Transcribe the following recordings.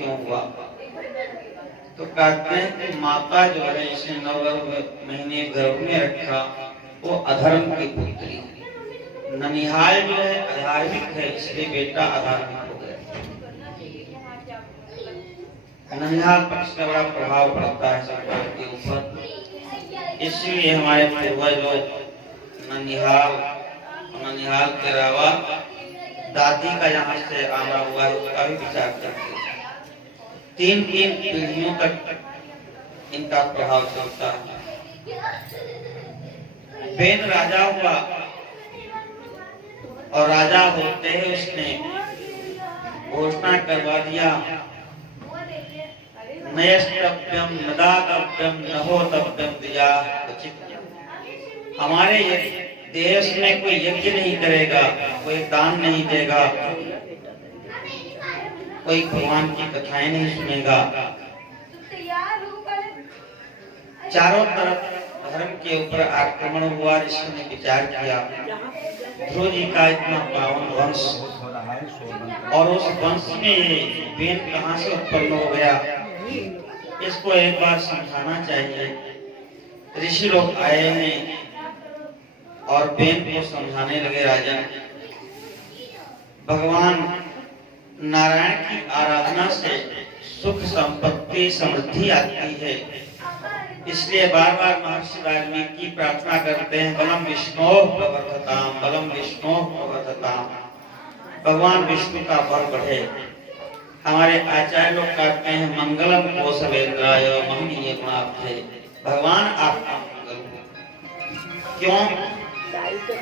क्यों हुआ? तो कहते हैं कि माता जो है इसे 9 महीने गर्भ में रखा, वो अधर्म की पुत्री। ननिहाल जो है अधार्मिक है, इसलिए बेटा अधार्मिक हो गया। ननिहाल पक्ष का बड़ा प्रभाव पड़ता है संतान के ऊपर, इसलिए हमारे पूर्वज ननिहाल के अलावा दादी का यहाँ से आना हुआ है उसका भी विचार करते हैं। 3 पीढ़ियों तक इनका प्रभाव चलता है। बेन राजा हुआ और राजा होते ही उसने घोषणा करवा दिया, नयस्तव्यम नदातव्यम नहोतव्यम दिया उचित। हमारे देश में कोई यज्ञ नहीं करेगा, कोई दान नहीं देगा, कोई भगवान की कथाएं नहीं सुनेगा। चारों तरफ धर्म के ऊपर आक्रमण हुआ। ऋषि ने विचार किया, ध्रुव जी का इतना पावन वंश और उस वंश में बेन कहां से उत्पन्न हो गया, इसको एक बार समझाना चाहिए। ऋषि लोग आए हैं और बेन को समझाने लगे, राजन भगवान नारायण की आराधना से सुख संपत्ति समृद्धि आती है, इसलिए बार बार महर्षि वाल्मीकि प्रार्थना करते हैं, बलम विष्णु प्रवर्धताम, बलम विष्णु प्रवर्धताम, भगवान विष्णु का बल बढ़े। हमारे आचार्य लोग कहते हैं, मंगलम कोसलेन्द्राय महनीय गुणाब्धे, भगवान आपका मंगल हो। क्यों?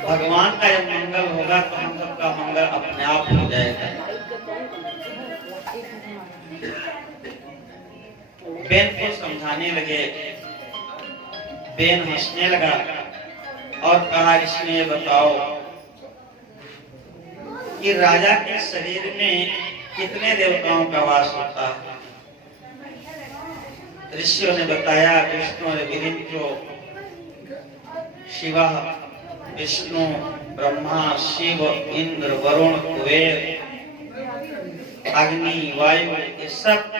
भगवान का जब मंगल होगा तो हम सबका मंगल अपने आप हो जाएगा। बेन को समझाने लगे, बेन हंसने लगा और कहा, ऋषि बताओ कि राजा के शरीर में कितने देवताओं का वास होता है? ऋषियों ने बताया, विष्णु विरिंचो शिवा, विष्णु ब्रह्मा शिव इंद्र वरुण कुबेर अग्नि वायु, ये सब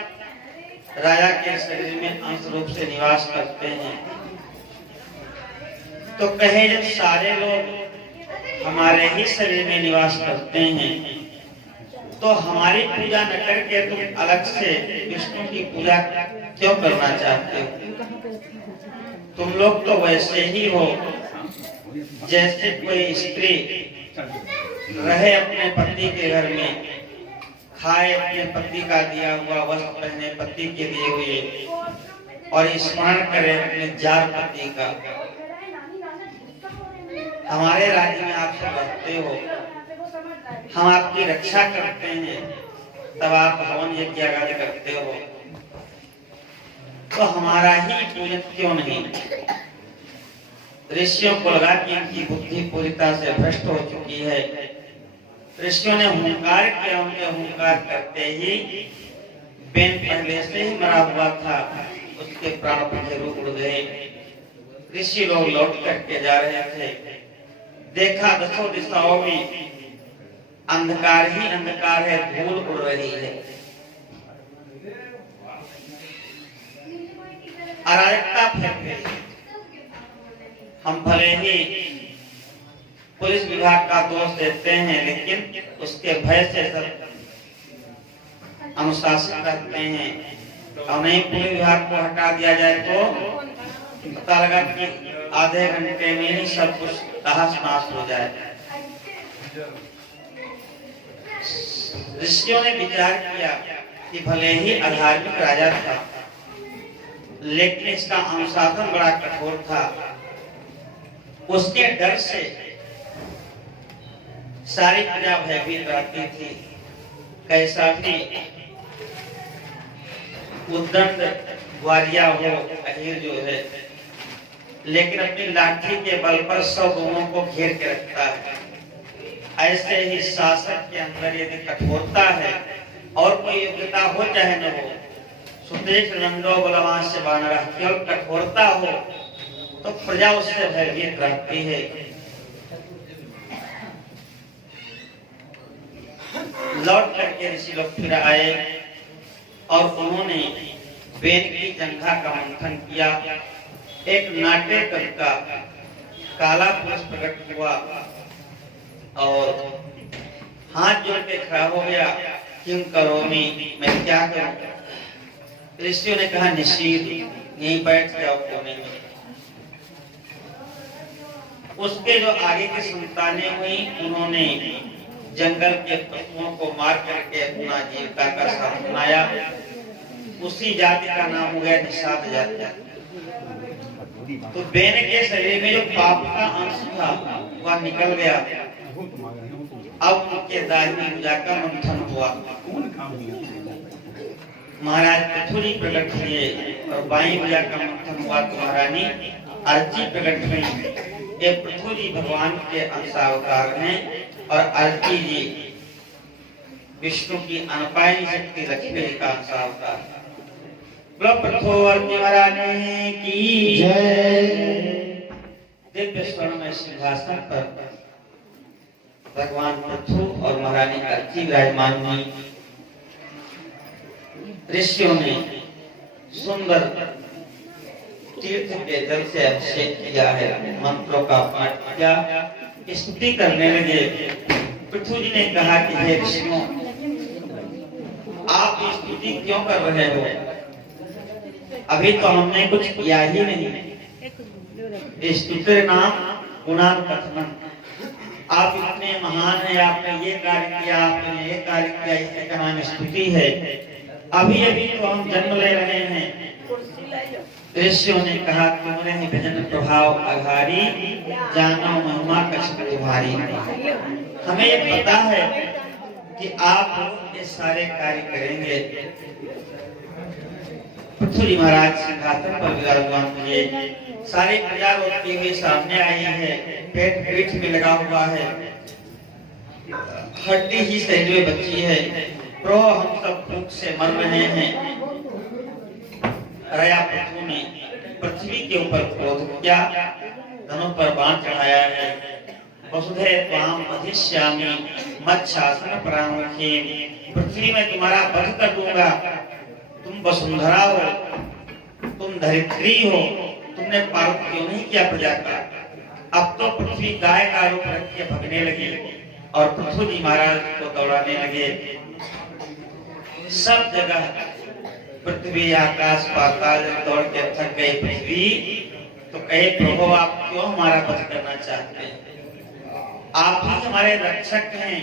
राजा के शरीर में अंश रूप से निवास करते हैं। तो कहे, जब सारे लोग हमारे ही शरीर में निवास करते हैं तो हमारी पूजा न करके तुम अलग से विष्णु की पूजा क्यों करना चाहते हो? तुम लोग तो वैसे ही हो जैसे कोई स्त्री रहे अपने पति के घर में, खाए अपने पति का दिया हुआ वस्त्र, पहने पति के दिए हुए, और स्मरण करे अपने जार पति का। हमारे राज्य में आप सब रहते हो, हम आपकी रक्षा करते हैं, तब आप हवन यज्ञ आदि करते हो, तो हमारा ही पूजन क्यों नहीं? ऋषियों को लगा कि इनकी बुद्धि पूरी तरह से भ्रष्ट हो चुकी है। ऋषियों ने हुंकार किया, उनके हुंकार करते ही बेन पहले से ही मरा हुआ था, उसके प्राण पखेरु उड़ गए। ऋषि लोग लौट करके जा रहे थे, देखा दसों दिशाओं में अंधकार ही अंधकार है, धूल उड़ रही है, अराजकता फैल गई। हम भले ही पुलिस विभाग का दोष देते हैं, लेकिन उसके भय से सब अनुशासित करते हैं। और नहीं, पुलिस विभाग को हटा दिया जाए तो पता लगा कि आधे घंटे में ही सब कुछ तहस नहस हो जाए। ऋषियों ने विचार किया कि भले ही अधार्मिक राजा था, लेकिन इसका अनुशासन बड़ा कठोर था। उसके डर से सारी प्रजा भयभीत रहती थी। कैसा भी उद्दंड वारिया हो, अहीर जो है, लेकिन अपनी लाठी के बल पर 100 लोगों को घेर के रखता है। ऐसे ही शासक के अंदर यदि कठोरता है और कोई योग्यता हो चाहे न हो, सुदेश नंदो बलवान से बानर, केवल कठोरता हो तो प्रजा उससे भयभीत रहती है। लौट करके ऋषि लोग फिर आए और उन्होंने बेन की जंघा का मंथन किया। एक नाटे कद का काला पुरुष प्रकट हुआ और हाथ जोड़ के खड़ा हो गया, किम करोमी, मैं क्या करूं। ऋषियों ने कहा निशीर, यहीं बैठ जाओ कोने में। उसके जो आगे की संतानें हुई उन्होंने जंगल के पशुओं को मार करके अपना जीविका का साधन बनाया। उसी जाति का नाम हो गया निषाद जाति। तो बेन के शरीर में जो पाप का अंश था वह निकल गया। अब उनके दाहिनी भुजा का मंथन हुआ। महाराज पृथ्वी प्रकट हुए और बाईं भुजा का मंथन हुआ तो महारानी अर्ची प्रकट हुई। ये पृथ्वी भगवान के अंशावतार हैं और अर्ची जी विष्णु की अनपायनी शक्ति लक्ष्मी का अंशावतार। पृथ्वी महारानी की जय। दिव्य स्वर्ण में सिंहासन पर भगवान पृथ्वी और महारानी अर्ची विराजमान हुई। ऋषियों ने सुंदर तीर्थ के जल से अभिषेक किया है, मंत्रों का पाठ किया, स्तुति करने लगे। पृथ्वी जी ने कहा कि हे ऋषियों, आप स्तुति क्यों कर रहे हो? अभी तो हमने कुछ किया ही नहीं। स्तुति नाम गुणान कथनम। आप इतने महान हैं, आपने ये कार्य किया, आपने ये कार्य किया, इसका नाम स्तुति है। अभी अभी तो हम जन्म ले रहे हैं। ऋषियों ने कहा तुम्हारे भजन प्रभाव आधारी, जानो महिमा कछुक तुम्हारी। हमें ये पता है कि आप ये सारे कार्य करेंगे। पृथ्वी महाराज सिंहासन पर विराजमान हुए। सारी प्रजा रोती हुई सामने आई है, पेट पीठ में लगा हुआ है, हड्डी ही शरीर में बची है। प्रो हम सब भूख से मर रहे हैं। राजा पृथ्वी ने पृथ्वी के ऊपर क्रोध किया, धनुष पर बाण चढ़ाया है। वसुधे त्वाम अधिष्यामि मच्छासन परामुखे। पृथ्वी में तुम्हारा वध कर दूंगा। तुम वसुंधरा हो, तुम धरित्री हो, तुमने पालन क्यों नहीं किया प्रजा का? अब तो पृथ्वी गाय का रूप रख के भगने लगी और पृथ्वी जी महाराज को दौड़ाने लगे। सब जगह पृथ्वी आकाश पाताल दौड़ के थक गई पृथ्वी। तो कहे प्रभु आप क्यों हमारा वध करना चाहते हैं? आप ही हमारे रक्षक हैं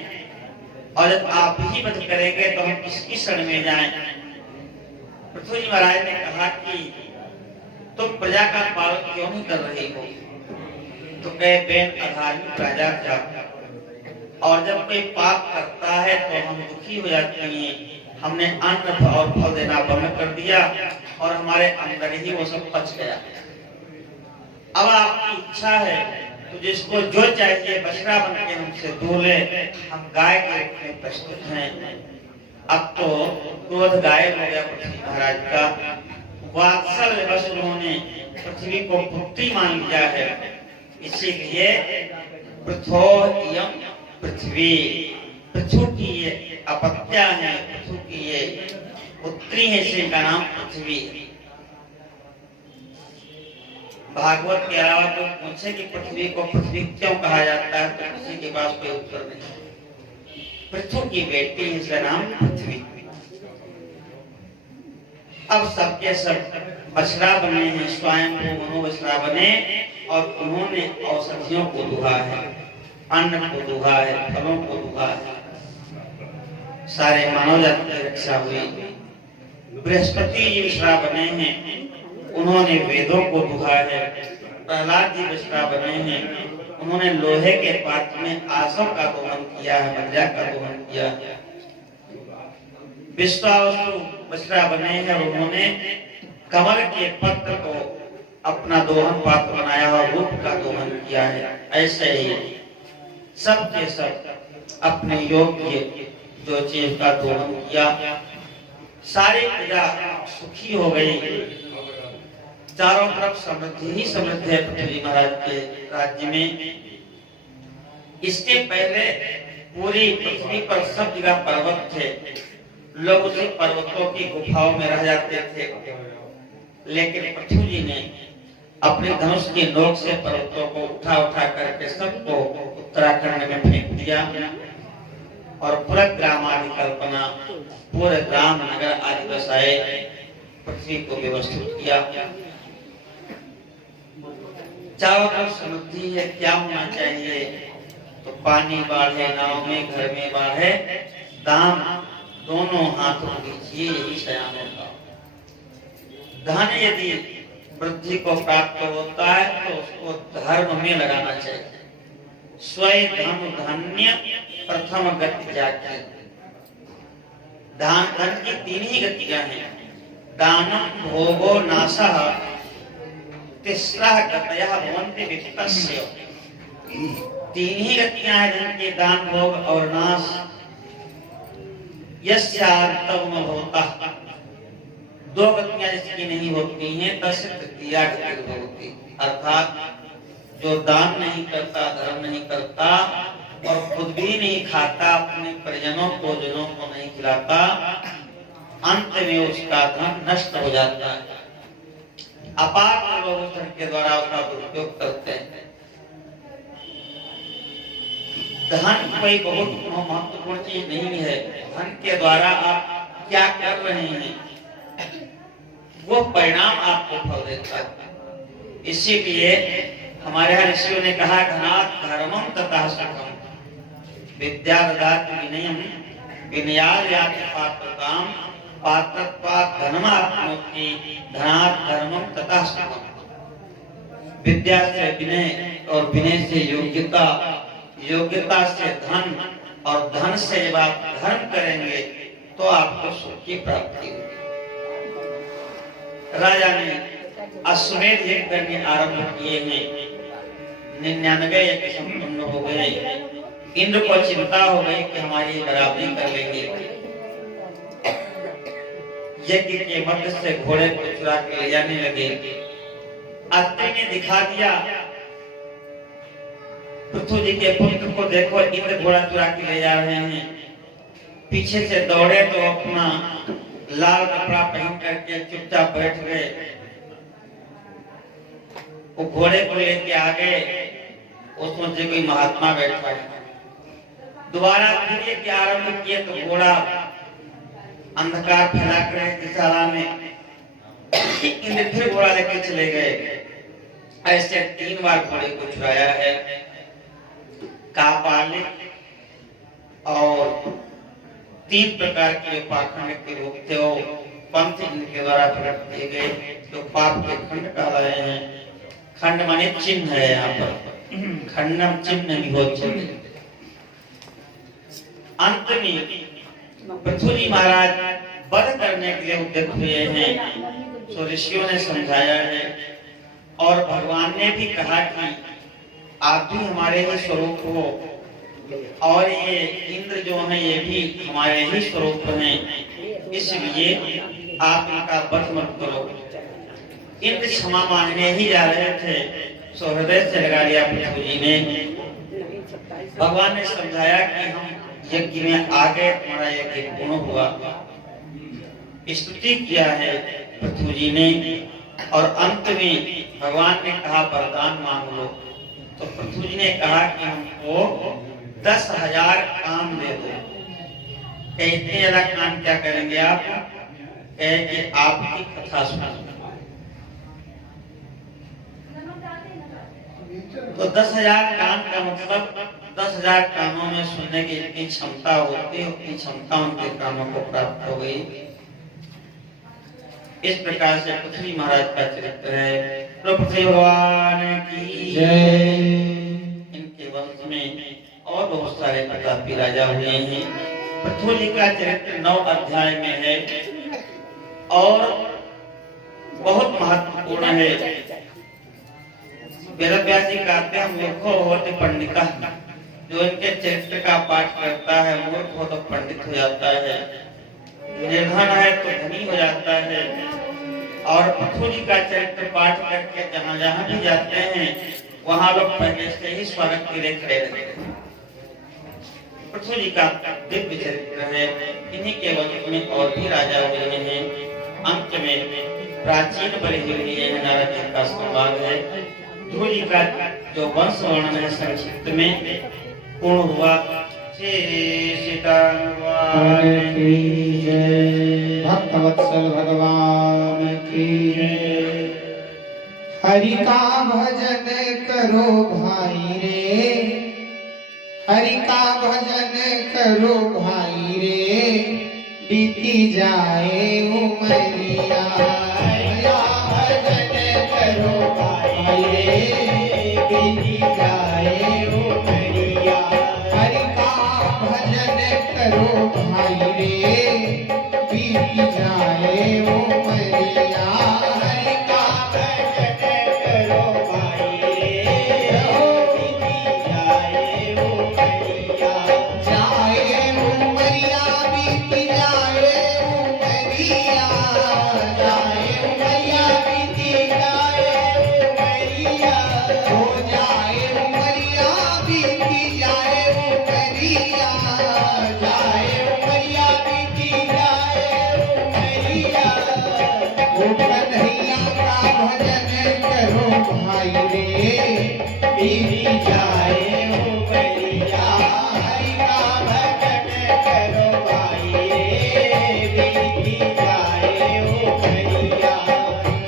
और जब आप ही वध करेंगे तो हम किसकी शरण में जाएं? पृथ्वी जी महाराज ने कहा कि तुम प्रजा का पालन क्यों नहीं कर रहे हो? तो कहे बेन अधार्मिक प्रजा क्या, और जब कोई पाप करता है तो हम दुखी हो जाते हैं। हमने अन्न और फल देना बंद कर दिया और हमारे अंदर ही वो सब पच गया। अब आपकी इच्छा है तो जिसको जो चाहिए बछड़ा बन के हमसे दूर ले, हम गाय के रूप में प्रस्तुत हैं। अब तो क्रोध गायब हो गया पृथ्वी महाराज का। वात्सल्य बस उन्होंने पृथ्वी को पुत्री मान लिया है। इसीलिए पृथ्वी पृथ्वी पृथ्वी की ये अपत्या है, पृथ्वी की ये पुत्री है, इसी का नाम पृथ्वी। भागवत के अलावा कोई पूछे कि पृथ्वी को पृथ्वी क्यों कहा जाता है तो किसी के पास कोई उत्तर नहीं। पृथ्वी की बेटी है, इसका नाम पृथ्वी। अब सबके सब बछड़ा बने हैं, स्वयं मनो बछड़ा बने और उन्होंने औषधियों को दुहा है, अन्न को दुहा है, फलों को दुहा है। सारे मानव जाति की रक्षा हुई। बृहस्पति जी बछड़ा बने हैं, उन्होंने वेदों को दुहा है। प्रहलाद जी बछड़ा बने हैं, उन्होंने लोहे के पात्र में आसव का दोहन किया है, मज्जा का दोहन किया है। विश्वावसु बछड़ा बने हैं, उन्होंने कमल के पत्र को अपना दोहन पात्र बनाया और रूप का दोहन किया है। ऐसे ही सब के सब अपने योग्य जो चीज का दोहन किया। सारी प्रजा सुखी हो गई। चारों तरफ समृद्धि ही समृद्धि है पृथ्वी महाराज के राज्य में। इसके पहले पूरी पृथ्वी पर सब जगह पर्वत थे, लोग उसी पर्वतों की गुफाओं में रह जाते थे, लेकिन पृथ्वी जी ने अपने धनुष की नोक से पर्वतों को उठा उठा करके सबको उत्तराखंड में फेंक दिया और पूरा ग्राम आदि कल्पना, पूरे ग्राम नगर आदि बसाए, पृथ्वी को व्यवस्थित किया। चारों तरफ समृद्धि है, क्या होना चाहिए? तो पानी बाढ़े, नाव में, घर में बाढ़े, दान दोनों हाथों दीजिए, यही सयानों का। धन यदि वृद्धि को प्राप्त होता है तो उसको धर्म में लगाना चाहिए। स्वयं धन धन्य प्रथम गति जाके। धन की तीन ही गतियां हैं, दानम भोगो नाशः, तीसरा गतयः भवन्ति वित्तस्य। तीन ही गतियां हैं धन के, दान भोग और नाश। यस्यार्थं न भवतः, दो गतियां जिसकी नहीं होती हैं, तस्य तृतीया गति होती, अर्थात जो दान नहीं करता, धर्म नहीं करता और खुद भी नहीं खाता, अपने परिजनों को, जनों को नहीं खिलाता, अंत में उसका धन नष्ट हो जाता है। अपात्र लोग धन के द्वारा उसका दुरुपयोग करते हैं। धन कोई बहुत महत्वपूर्ण चीज नहीं है। धन के द्वारा आप क्या कर रहे हैं, वो परिणाम आपको फल देता है। इसीलिए हमारे यहाँ ऋषियों ने कहा, धनात् धर्मं तथा सुखम्, विद्या ददाति विनयम्, विनयात् याति पात्रताम्, पात्रत्वात् धनमाप्नोति, धनात् धर्मं तथा सुखम्। विद्या से विनय और विनय से योग्यता, योग्यता से धन और धन से जब आप धर्म करेंगे तो आपको सुख की प्राप्ति होगी। राजा ने अश्वमेध यज्ञ करने आरंभ किए हैं, 99 यज्ञ संपन्न हो गए। इंद्र को चिंता हो गई कि हमारी बराबरी कर लेंगे। यज्ञ के मध्य से घोड़े को चुरा के ले जाने लगे। अत्रि ने दिखा दिया, पृथ्वी जी के पुत्र को देखो, इंद्र घोड़ा चुरा के ले जा रहे हैं। पीछे से दौड़े तो अपना लाल कपड़ा पहन करके चुपचाप बैठ गए। वो घोड़े को लेके आ गए, उसमें से कोई महात्मा बैठा है। दोबारा फिर ये क्या आरंभ किए तो घोड़ा अंधकार फैला कर दिशाला में, इंद्र फिर घोड़ा लेके चले गए। ऐसे 3 बार घोड़े को चुराया है। कापालिक और 3 प्रकार के पाखंड के रूप थे, वो पंथ जिनके द्वारा प्रकट किए गए, तो पाप के खंड कहलाए हैं। खंड माने चिन्ह है, यहाँ पर खंडम चिन्ह विभोचन। अंत में पृथ्वी महाराज वध करने के लिए उद्यत हुए हैं, तो ऋषियों ने समझाया है और भगवान ने भी कहा कि आप भी हमारे ही स्वरूप हो और ये इंद्र जो है ये भी हमारे ही स्वरूप हैं, इसलिए आप इनका वध मत करो। इंद्र क्षमा मांगने ही जा रहे थे, सो हृदय से लगा लिया पृथ्वी जी ने। भगवान ने समझाया कि हम यज्ञ में आ गए, तुम्हारा यज्ञ पूर्ण हुआ। स्तुति किया है पृथ्वी जी ने और अंत में भगवान ने कहा वरदान मांग लो। तो पृथ्वी जी ने कहा कि हमको 10,000 काम दे दो। इतने ज्यादा काम क्या करेंगे आप? कहे कि आपकी कथा सुना। तो 10,000 काम का मतलब 10,000 कामों में सुनने की जितनी क्षमता होती है उतनी क्षमता उनके कामों को प्राप्त हो गई। इस प्रकार से पृथ्वी महाराज का चरित्र है। तो पृथ्वी भगवान की जय। इनके वंश में और बहुत सारे प्रतापी राजा हुए हैं। पृथ्वी जी का चरित्र 9 अध्याय में है और बहुत महत्वपूर्ण है। वेदव्यास जी कहते हैं मूर्खो होते पंडिता, जो इनके चरित्र का पाठ करता है मूर्ख हो तो पंडित हो जाता है, निर्धन है तो धनी हो जाता है। और पृथ्वी जी का चरित्र पाठ करके जहाँ जहाँ भी जाते हैं वहाँ लोग पहले से ही स्वागत के लिए खड़े रहते हैं। पृथ्वी जी का दिव्य चरित्र है। इन्हीं के वंश में और भी राजा हुए हैं। अंत में प्राचीन बलि जो लिए हैं नारद जी का संवाद है। ध्रुव जी का जो वंश वर्णन है संक्षिप्त में पूर्ण हुआ। भक्तवत्सल भगवान की हरि का भजन करो भाई रे, हरि का भजन करो भाई रे, बीती जाए उमरिया। हरि का भजन करो भाई रे, बीती जाए उमरिया। हरि का भजन करो भाई रे, बीती जाए उमरिया। हरि का भजन करो भाई रे, बीती जाए उमरिया। जाए उमरिया, बीती जाए उमरिया। जाए उमरिया, बीती जाए उमरिया। हो जाए उमरिया, बीती जाए उमरिया। जाए उमरिया, बीती जाए उमरिया। ओ कन्हैया का भजन करो भाई रे, बीती जाए उमरिया। हरि का भजन करो भाई रे, बीती जाए उमरिया।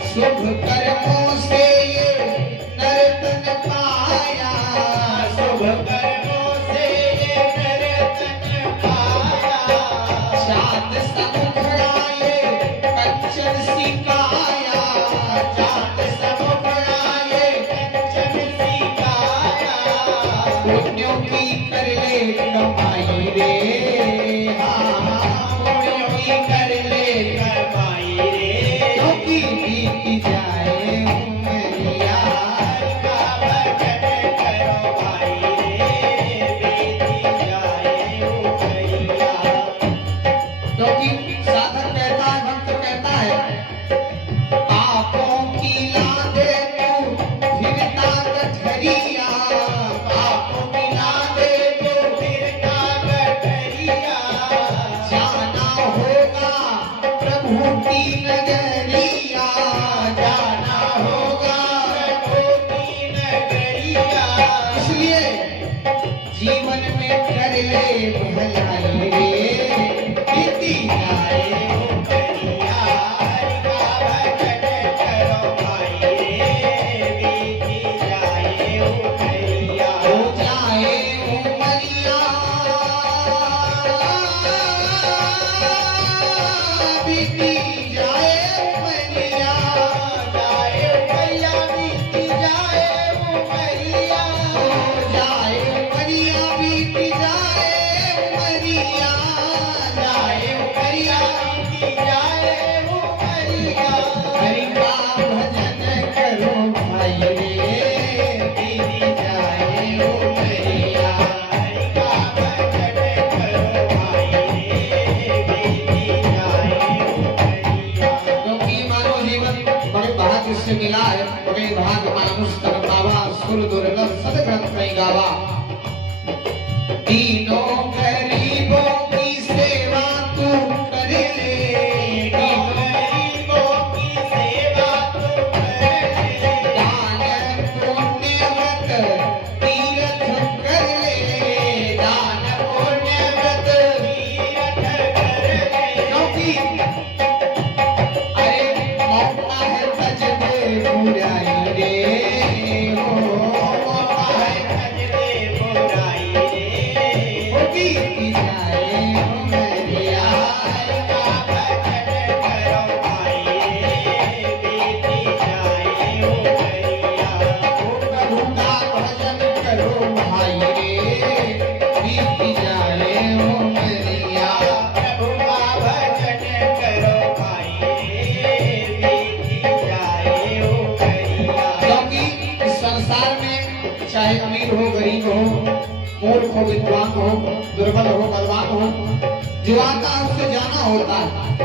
शुभ कर्मों से ये नर्तन पाया, शुभ कर्मों से ये नर्तन पाया। चाँद सा मुखड़ा ये कंचन सी काया, चाँद सा मुखड़ा ये कंचन सी काया। पुण्यों की कर ले कमाई रे, हाँ पुण्यों की कर ले कमाई रे, क्योंकि बीती जाए उमरिया। हरि का भजन करो भाई रे, बीती जाए उमरिया। क्योंकि साधक कहता है, भक्त कहता है, पापों की लादे तू फिरता गठरिया। पापों की लादे तू फिरता गठरिया। जाना होगा प्रभु की नगरिया, जाना होगा प्रभु की नगरिया। इसलिए जीवन में कर ले भलाई रे, बीती जाए उमरिया। हरि का भजन करो भाई रे, बीती जाए उमरिया। हो जाए उमरिया, बीती जाए उमरिया। जाए उमरिया, बीती जाए उमरिया। हो जाए उमरिया, बीती जाए उमरिया। जाए उमरिया, बीती जाए उमरिया। हरि का भजन करो भाई रे, बीती जाए उमरिया। हरि का भजन करो भाई रे, बीती जाए उमरिया। क्योंकि मानव जीवन बड़े भाग्य से मिला है, बड़े भाग्य मानुष तन पावा, सुर दुर्लभ सदग्रंथ नहीं गावा। तीनों गरीबों की सेवा तू कर ले, तीनों गरीबों की सेवा तू कर ले। दान पुण्य व्रत तीर्थ कर ले, दान पुण्य व्रत तीर्थ कर ले। क्योंकि अरे मौका है तज दे बुराई रे, हो मौका है तज दे बुराई रे, हो बीती जाए उमरिया। हरि का भजन करो भाई रे, बीती जाए उमरिया। ओ प्रभु का भजन करो भाई रे, बीती जाए उमरिया। प्रभु का भजन करो भाई रे, बीती जाए उमरिया। क्योंकि इस संसार में चाहे अमीर हो गरीब हो, मूर्ख हो विद्वान हो, दुर्बल हो बलवान हो, जो आता है उससे जाना होता है।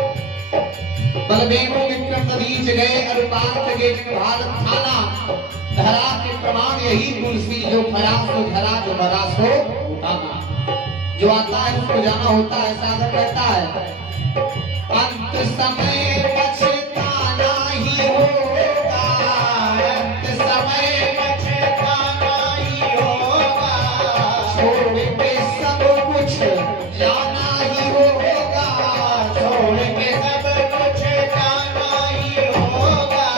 बलदेवों विक्रम नदीच गए, अनुपात गे भारत थाना। धरा के प्रमाण यही तुलसी, जो खरा सो धरा, जो बरा सो उठाना। जो आता है उसको जाना होता है। साधक कहता है अंत समय पछताना ही होगा, अंत समय पछताना ही होगा, छोड़ के सब कुछ जाना ही होगा, छोड़ के सब कुछ जाना ही होगा।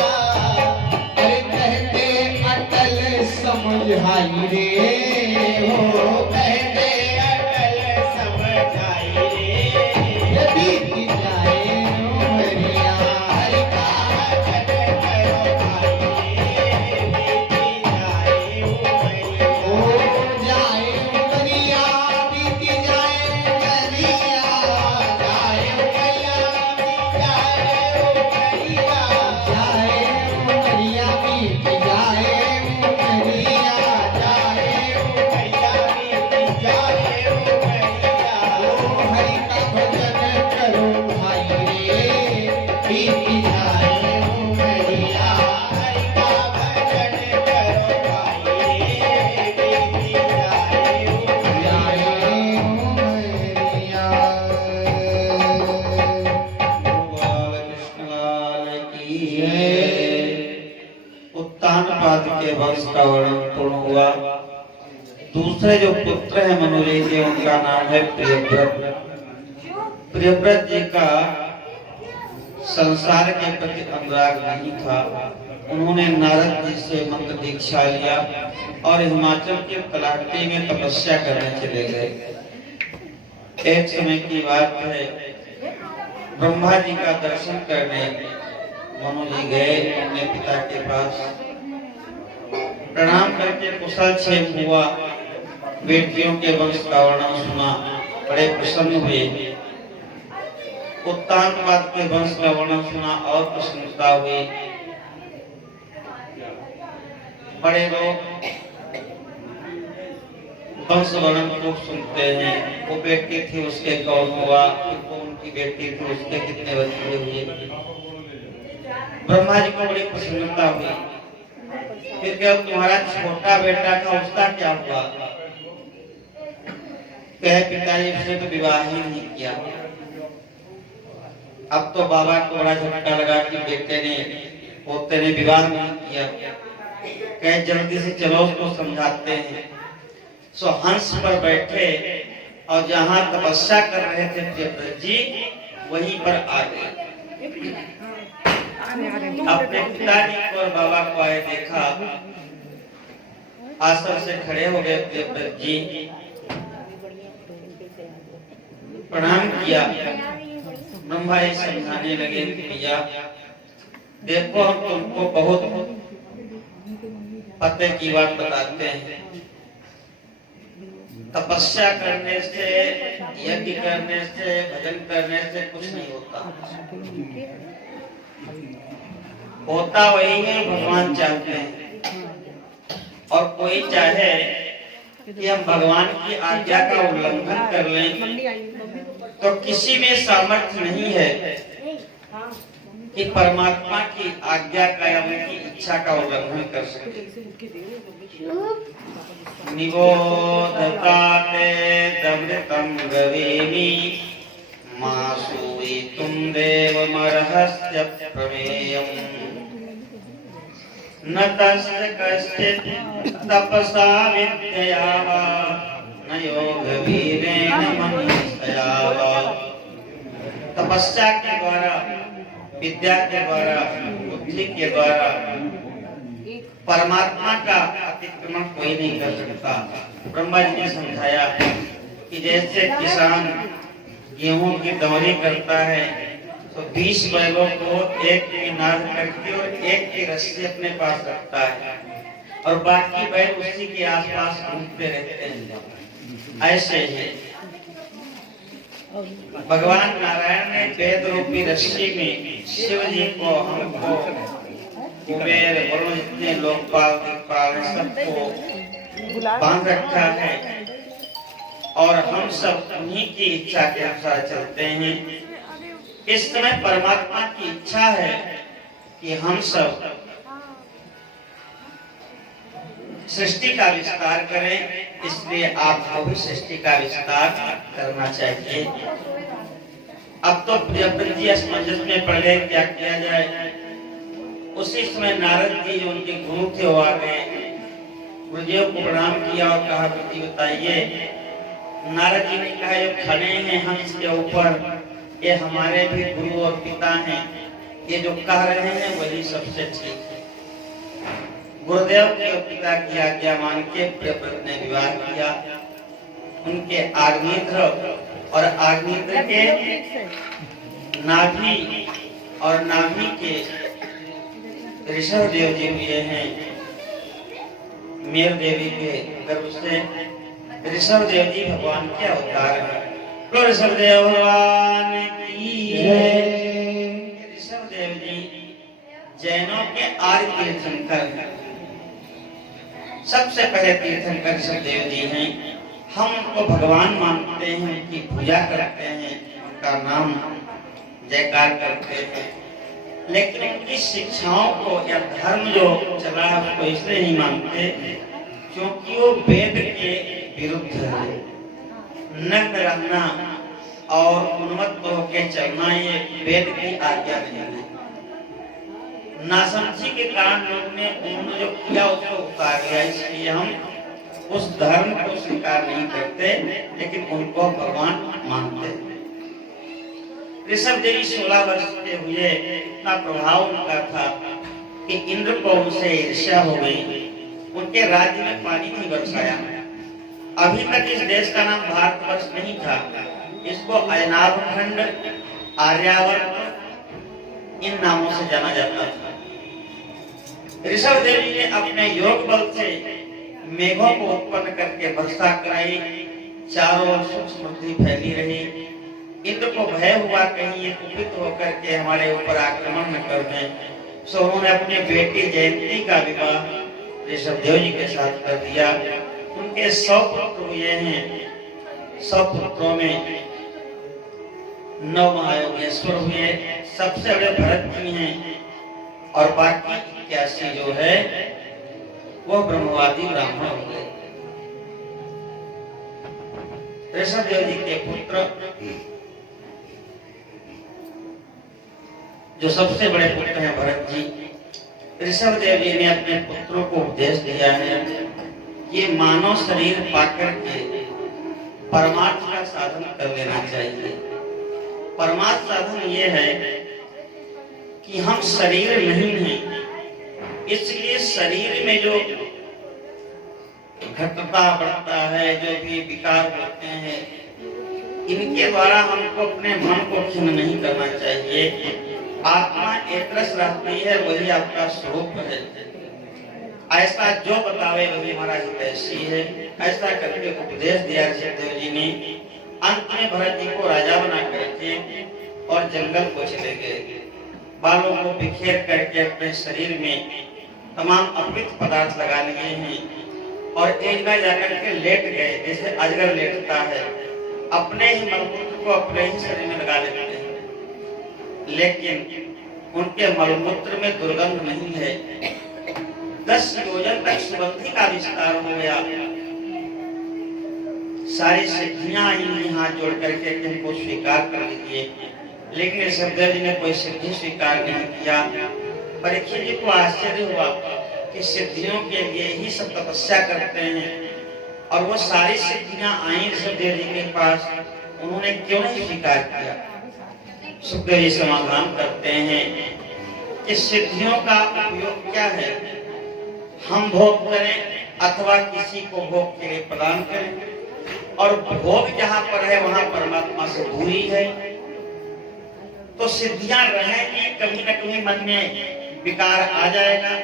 अरे कहते अटल समझाई रे हो, कहते अटल समझाई रे, ये बीत जाए उमरिया, हरि का भजन करो भाई रे, बीत जाए उमरिया, हो जाए उमरिया, बीत जाए उमरिया, जाए उमरिया, बीत जाए उमरिया, जाए उमरिया, बीत जाए उमरिया, जाए उमरिया, बीत जाए उमरिया, ओ हरि का भजन करो भाई रे, बीत जाए उमरिया, हरि का भजन करो भाई रे, बीत जाए उमरिया। कृष्णलाल की जय। उत्तानपाद के वंश का वर्णन पूर्ण हुआ। दूसरे जो पुत्र है मनु जी के, उनका नाम है प्रियव्रत। प्रियव्रत जी का संसार के प्रति अनुराग नहीं था। उन्होंने नारद जी से मंत्र दीक्षा लिया और हिमाचल के तलाटी में तपस्या करने चले गए। एक समय की बात है, ब्रह्मा जी का दर्शन करने मनु जी गए अपने पिता के पास। प्रणाम करके कुशल क्षेम हुआ, बेटियों के वंश का वर्णन सुना, बड़े प्रसन्न हुए। उत्तानपाद के वंश का वर्णन सुना और प्रसन्नता हुई। बड़े लोग वंश वर्णन खूब सुनते हैं। वो बेटी थी उसके कौन हुआ, फिर उनकी बेटी थी उसके कितने बच्चे हुए। ब्रह्मा जी को बड़ी प्रसन्नता हुई। फिर क्या तुम्हारा छोटा बेटा था, उसका क्या हुआ? कहे पिताजी उसने तो विवाह ही नहीं किया। अब तो बाबा को बड़ा झटका लगा कि बेटे ने पोते ने विवाह नहीं किया। कहे जल्दी से चलो उसको समझाते हैं। सो हंस पर बैठे और जहां तपस्या कर रहे थे प्रियव्रत जी, वहीं पर आ गए। अपने पिताजी को और बाबा को आए देखा, आसन से खड़े हो गए प्रियव्रत जी, प्रणाम किया। ब्रह्मा जी समझाने लगे कि भैया देखो, हम तुमको बहुत पते की बात बताते हैं। तपस्या करने से, यज्ञ करने से, भजन करने से कुछ नहीं होता। होता वही है भगवान चाहते हैं। और कोई चाहे कि हम भगवान की आज्ञा का उल्लंघन कर लें, तो किसी में सामर्थ्य नहीं है कि परमात्मा की आज्ञा का या उनकी इच्छा का उल्लंघन कर सके। निबोधता ते दमृतं गवेमि मासूयितुं देवमर्हस्य प्रमेयम् न तस्य कश्चित् तपसा विद्यया वा न योगवीरेण मनुष्यया वा। तपस्या के द्वारा, विद्या के द्वारा, बुद्धि के द्वारा परमात्मा का अतिक्रमण कोई नहीं कर सकता। ब्रह्मा जी ने समझाया कि जैसे किसान गेहूं की दौरी करता है तो 20 बैलों को एक की नाद करके और एक की रस्सी अपने पास रखता है और बाकी बैल उसी के आसपास घूमते रहते हैं। ऐसे ही भगवान नारायण ने वेद रूपी रस्सी में शिव जी को, हमको, कुबेर, वरुण जितने लोकपाल, दिक्पाल सबको बांध रखा है और हम सब उन्हीं की इच्छा के अनुसार चलते हैं। इस समय परमात्मा की इच्छा है कि हम सब सृष्टि का विस्तार करें, इसलिए आपको भी सृष्टि का विस्तार करना चाहिए। अब तो प्रियव्रत जी असमंजस में पड़ गए, क्या किया जाए। उसी समय नारद जी जो उनके गुरु थे वो आ गए, गुरुदेव को प्रणाम किया और कहा विधि बताइए। नारद जी ने कहा ये खड़े हैं हंस के ऊपर, ये हमारे भी गुरु और पिता हैं, ये जो कह रहे हैं वही सबसे ठीक है। गुरुदेव के पिता की आज्ञा मान के प्रियव्रत ने विवाह किया। उनके आग्नेत्र और आग्नेत्र के नाभि और नाभि के ऋषभ देव जी हुए हैं। मेर देवी के गर्भ से ऋषभ देव जी भगवान के अवतार हैं। तो ऋषभ देव भगवान की जय। ऋषभ देव जी जैनों के आर्य तीर्थंकर हैं। सबसे पहले तीर्थंकर ऋषभ देव जी हैं। हम उनको भगवान मानते हैं, उनकी पूजा करते हैं, उनका नाम जयकार करते हैं, लेकिन उनकी शिक्षाओं को या धर्म जो चला है उसको इसलिए नहीं मानते क्योंकि वो वेद के विरुद्ध है। नग्न रहना और उन्मत्त होकर चलना ये वेद की आज्ञा नहीं है। नासमझी के कारण लोग ने उन्होंने जो किया उसको उतार लिया, इसलिए हम उस धर्म को स्वीकार नहीं करते, लेकिन उनको भगवान मानते हैं। ऋषभ देवी 16 वर्ष के हुए, इतना प्रभाव उनका था कि इंद्र को उनसे ईर्ष्या हो गई। उनके राज्य में पानी नहीं बरसाया। अभी तक इस देश का नाम भारतवर्ष नहीं था, इसको अयनाभ खंड, आर्यावर्त इन नामों से जाना जाता था। ऋषभ देवी ने अपने योग बल से मेघों को उत्पन्न करके वर्षा कराई, चारों ओर सुख समृद्धि फैली रही। इंद्र को भय हुआ कहीं ये कुपित होकर के हमारे ऊपर आक्रमण न कर दें, सो उन्होंने अपनी बेटी जयंती का विवाह ऋषभ देव जी के साथ कर दिया। उनके 100 पुत्र हुए हैं। 100 पुत्रों में 9 महायोगेश्वर हुए। सबसे बड़े भरत जी हैं और बाकी 81 जो है वो ब्रह्मवादी ब्राह्मण हुए। ऋषभ देव जी के पुत्र जो सबसे बड़े पुत्र हैं भरत जी, ऋषभ देव जी ने अपने पुत्रों को उपदेश दिया है कि मानव शरीर पाकर के परमार्थ का साधन कर लेना चाहिए। परमार्थ साधन ये है कि हम शरीर नहीं हैं, इसलिए शरीर में जो घटता बढ़ता है, जो भी विकार होते हैं, इनके द्वारा हमको अपने मन को क्षीण नहीं करना चाहिए। आत्मा एक रस रहती है, वही आपका स्वरूप है। ऐसा जो बतावे वही हमारा हितैषी है। ऐसा करके उपदेश दिया ऋषभ देव जी ने। अंत में भरत जी को राजा बना करके और जंगल को चले गए। बालों को बिखेर करके अपने शरीर में तमाम अपवित्र पदार्थ लगा लिए हैं और एक जगह जाकर के लेट गए, जैसे अजगर लेटता है, अपने ही मलमूत्र को अपने ही शरीर में लगा लेते हैं। लेकिन उनके मलमूत्र में दुर्गंध नहीं है। 10 योजन तक सुगंधि का विस्तार हो गया। सारी सिद्धियां आई हाथ जोड़ करके इनको स्वीकार कर लीजिए, लेकिन ऋषभ देव जी ने कोई सिद्धि स्वीकार नहीं किया। परीक्षित जी को आश्चर्य हुआ कि सिद्धियों के लिए ही सब तपस्या करते हैं और वो सारी सिद्धियां आई ऋषभ देव जी के पास, उन्होंने क्यों नहीं स्वीकार किया। सुखदेव जी समाधान करते हैं कि सिद्धियों का उपयोग क्या है, हम भोग करें अथवा किसी को भोग के लिए प्रदान करें, और भोग जहाँ पर है वहां परमात्मा से दूरी है। तो सिद्धियां रहेंगी, कभी न कभी मन में विकार आ जाएगा,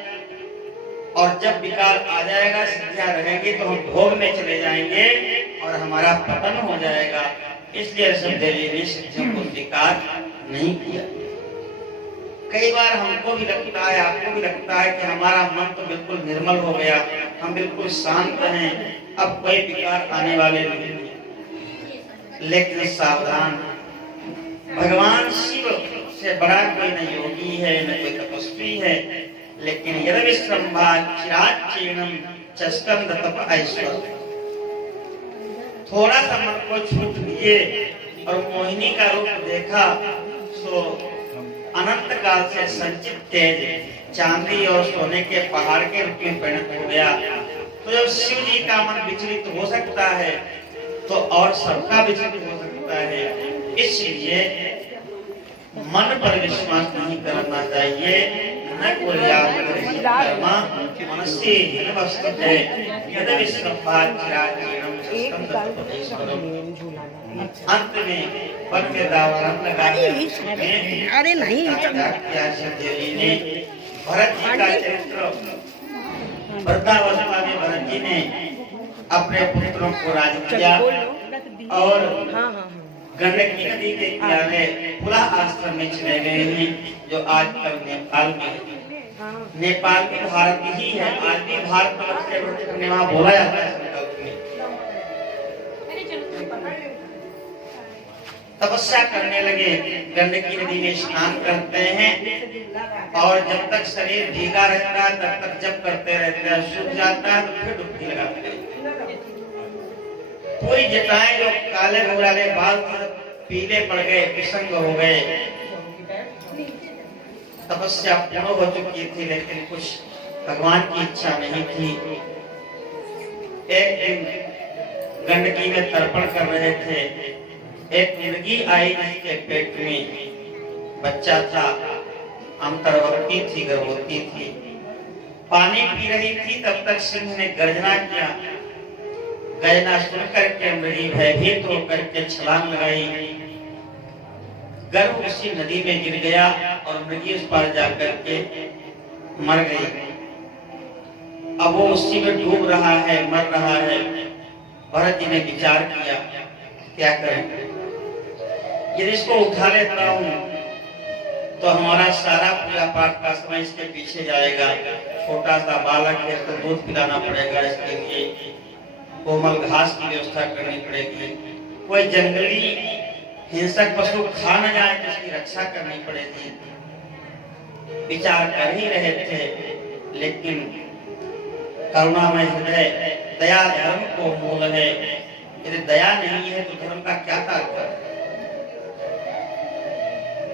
और जब विकार आ जाएगा, सिद्धियां रहेंगी तो हम भोग में चले जाएंगे और हमारा पतन हो जाएगा। इसलिए ऋषभ देव जी ने सिद्धियों को स्वीकार नहीं किया। कई बार हमको भी लगता है, आपको भी लगता है कि हमारा मन तो बिल्कुल निर्मल हो गया, हम बिल्कुल शांत हैं, अब कोई विकार आने वाले नहीं हैं। लेकिन सावधान, भगवान शिव से बड़ा कोई न योगी है, न कोई तपस्वी है, लेकिन यदि विश्रम्भा चिराग चीर्णम चस्कंद तप ऐश्वर्य, थोड़ा सा मन को छूट लिए और मोहिनी का रूप देखा सो अनंत काल से संचित तेज चांदी और सोने के पहाड़ के रूप में परिणत हो गया। तो जब शिव जी का मन विचलित हो सकता है तो और सबका विचलित हो सकता है, इसलिए मन पर विश्वास नहीं करना चाहिए। न कुर्यात्कर्मा मनस्य हिनवस्तुते यदि विश्वभाचिराचीनम सस्तम तत्पदेश्वरम। अंत में वन के दावरम लगाए अरे नहीं देवी ने भरत जी का चरित्र वृद्धावस्था में भरत जी ने अपने पुत्रों को राज किया और गंडकी नदी के किनारे पुनः आश्रम में चले गए हैं, जो आजकल नेपाल में है। नेपाल भी भारत ही है, आज भी भारत में वहाँ बोला जाता है संकल्प में। तपस्या करने लगे, गंडकी नदी में स्नान करते हैं और जब तक शरीर भीगा रहता है तब तक जप करते रहते हैं, सूख जाता है तो फिर डुबकी लगाते हैं। पूरी जटाएं जो काले मुराले बाल पीले पड़ गए, विसंग हो गए। तपस्या पूर्ण हो चुकी थी लेकिन कुछ भगवान की इच्छा नहीं थी। एक दिन गंडकी में तर्पण कर रहे थे, एक मुर्गी आई जिसके पेट में बच्चा था, अंतर्वर्ती थी, गर्भवती थी, पानी पी रही थी। तब तक सिंह ने गर्जना किया। गर्जना सुनकर के मृगी भयभीत होकर के छलांग लगाई, गर्भ उसी नदी में गिर गया और मृगी उस पार जाकर के मर गई। अब वो उसी में डूब रहा है, मर रहा है। भरत जी ने विचार किया क्या करें, यदि इसको उठा लेता हूँ तो हमारा सारा पूजा पाठ का समय इसके पीछे जाएगा। छोटा सा बालक है तो दूध पिलाना पड़ेगा, इसके लिए कोमल घास की व्यवस्था करनी पड़ेगी, कोई जंगली हिंसक पशु खा न जाए तो इसकी रक्षा करनी पड़ेगी। विचार कर ही रहे थे लेकिन करुणामय हृदय दया धर्म को मूल है, यदि दया नहीं है तो धर्म का क्या तात्पर्य।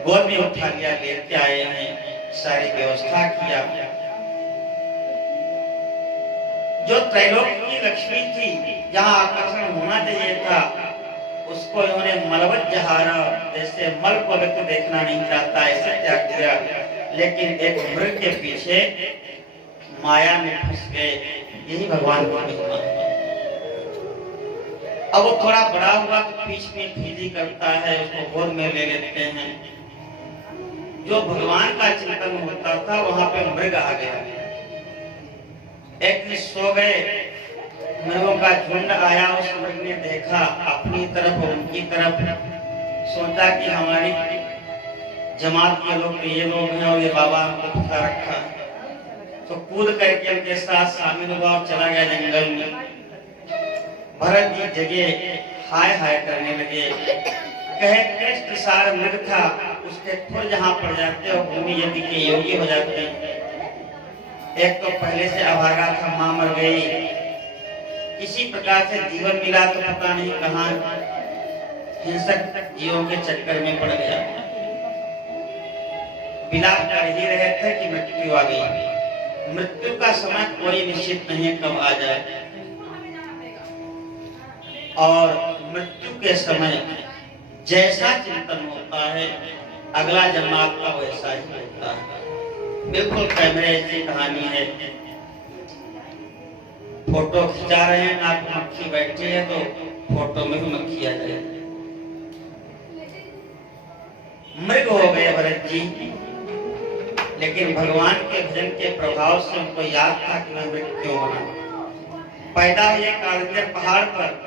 गोद में उठा लिया, लेके आए हैं, सारी व्यवस्था किया। जो त्रैलोक की लक्ष्मी थी, जहाँ आकर्षण होना चाहिए था, उसको इन्होंने मलवत जहारा, जैसे मल को व्यक्ति देखना नहीं चाहता ऐसे त्याग दिया। लेकिन एक मृग के पीछे माया में फंस गए, यही भगवान की महिमा है। अब वो थोड़ा बड़ा हुआ तो बीच में फीली करता है, उसको गोद में ले लेते हैं। जो भगवान का चिंतन होता था वहां पे मृग आ गया। एक दिन सो गए, मृगों का झुंड आया, उस मृग ने देखा अपनी तरफ और उनकी तरफ, सोचा कि हमारी जमात के लोग ये लोग हैं और ये बाबा हमको फंसा रखा, तो कूद करके उनके साथ शामिल हुआ और चला गया जंगल में। भरत जी जगे, हाय हाय करने लगे, कहे कृष्ण सार मृग था, उसके खुर जहाँ पड़ जाते और भूमि यदि के योगी हो जाते हैं। एक तो पहले से अभागा था, मां मर गई, किसी प्रकार से जीवन मिला तो पता नहीं कहां हिंसक जीवों के चक्कर में पड़ गया। विलाप कर ही रहे थे कि मृत्यु आ गई। मृत्यु का समय कोई निश्चित नहीं कब आ जाए, और मृत्यु के समय जैसा चिंतन होता है अगला जन्म आपका वैसा ही होता है। बिल्कुल कैमरे की कहानी है। फोटो खिंचा रहे हैं, नाक मक्खी बैठी है तो फोटो में भी मक्खी आ जाए। मृग हो गए भरत जी, लेकिन भगवान के भजन के प्रभाव से उनको याद था कि मैं मृग क्यों बना। पैदा हुए कालकर पहाड़ पर,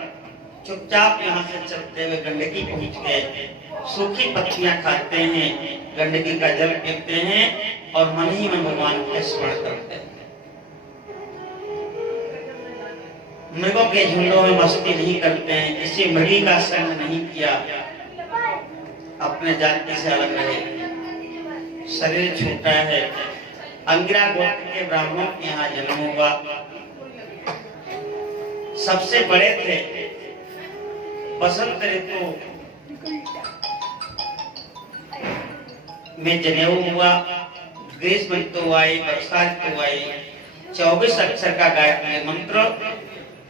चुपचाप यहाँ से चलते हुए गंडकी पहुंच गए। सूखी पत्तियां खाते हैं, गंडकी का जल पीते हैं और मन ही मन भगवान के स्मरण करते हैं। मृगों के झुंडों में मस्ती नहीं करते हैं, किसी मृगी का संग नहीं किया, अपने जाति से अलग रहे। शरीर छोटा है। अंगिरा गोत्र के ब्राह्मणों के यहाँ जन्म हुआ, सबसे बड़े थे बसंत ऋतु में जनेऊ हुआ, ग्रीष्म ऋतु आई, वर्षा ऋतु आई, 24 अक्षर का गायत्री मंत्र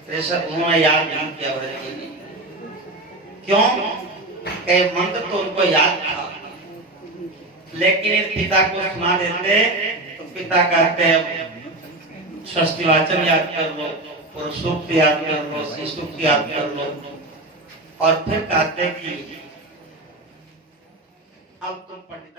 उन्होंने याद नहीं किया व्रत जी ने। क्यों? कई मंत्र तो उनको याद था, लेकिन पिता को सुना देते तो पिता कहते षष्ठीवाचन याद कर लो, और सूक्त याद कर लो, श्री सूक्त याद कर लो, और फिर कहते कि अब तुम पंडित